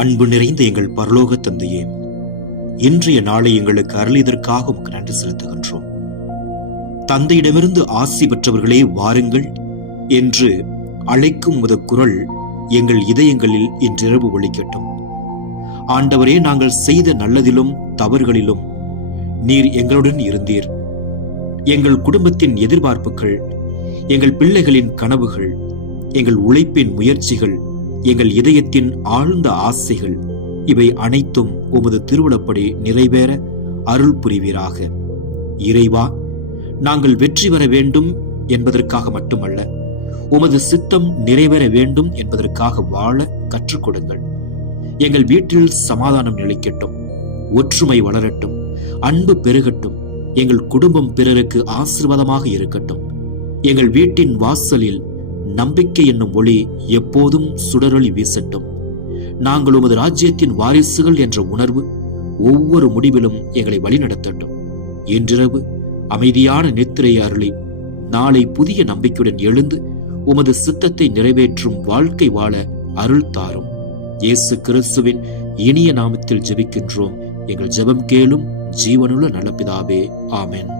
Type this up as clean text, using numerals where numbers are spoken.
அன்பு நிறைந்த எங்கள் பரலோக தந்தையே, இன்றைய நாளை எங்களுக்கு அருளியதற்காக உமக்கு நன்றி செலுத்துகின்றோம். தந்தையிடமிருந்து ஆசி பெற்றவர்களே வாருங்கள் என்று அழைக்கும் உமது குரல் எங்கள் இதயங்களில் இன்றிரவு ஒலிக்கட்டும். ஆண்டவரே, நாங்கள் செய்த நல்லதிலும் தவறுகளிலும் நீர் எங்களுடன் இருந்தீர். எங்கள் குடும்பத்தின் எதிர்பார்ப்புகள், எங்கள் பிள்ளைகளின் கனவுகள், எங்கள் உழைப்பின் முயற்சிகள், எங்கள் இதயத்தின் ஆழ்ந்த ஆசைகள், இவை அனைத்தும் உமது திருவுளப்படி நிறைவேற அருள் புரிவீராக. இறைவா, நாங்கள் வெற்றி பெற வேண்டும் என்பதற்காக மட்டுமல்ல, உமது சித்தம் நிறைவேற வேண்டும் என்பதற்காக வாழ கற்றுக் கொடுங்கள். எங்கள் வீட்டில் சமாதானம் நிலைக்கட்டும், ஒற்றுமை வளரட்டும், அன்பு பெருகட்டும். எங்கள் குடும்பம் பிறருக்கு ஆசீர்வாதமாக இருக்கட்டும். எங்கள் வீட்டின் வாசலில் நம்பிக்கை என்னும் ஒளி எப்போதும் சுடரொளி வீசட்டும். நாங்கள் உமது ராஜ்யத்தின் வாரிசுகள் என்ற உணர்வு ஒவ்வொரு முடிவிலும் எங்களை வழிநடத்தட்டும். இன்றிரவு அமைதியான நித்திரை அருளி நாளை புதிய நம்பிக்கையுடன் எழுந்து உமது சித்தத்தை நிறைவேற்றும் வாழ்க்கை வாழ அருள் தாரும். இயேசு கிறிஸ்துவின் இனிய நாமத்தில் ஜெபிக்கின்றோம். எங்கள் ஜெபம் கேளும் ஜீவனுள்ள நல்ல பிதாவே. ஆமென்.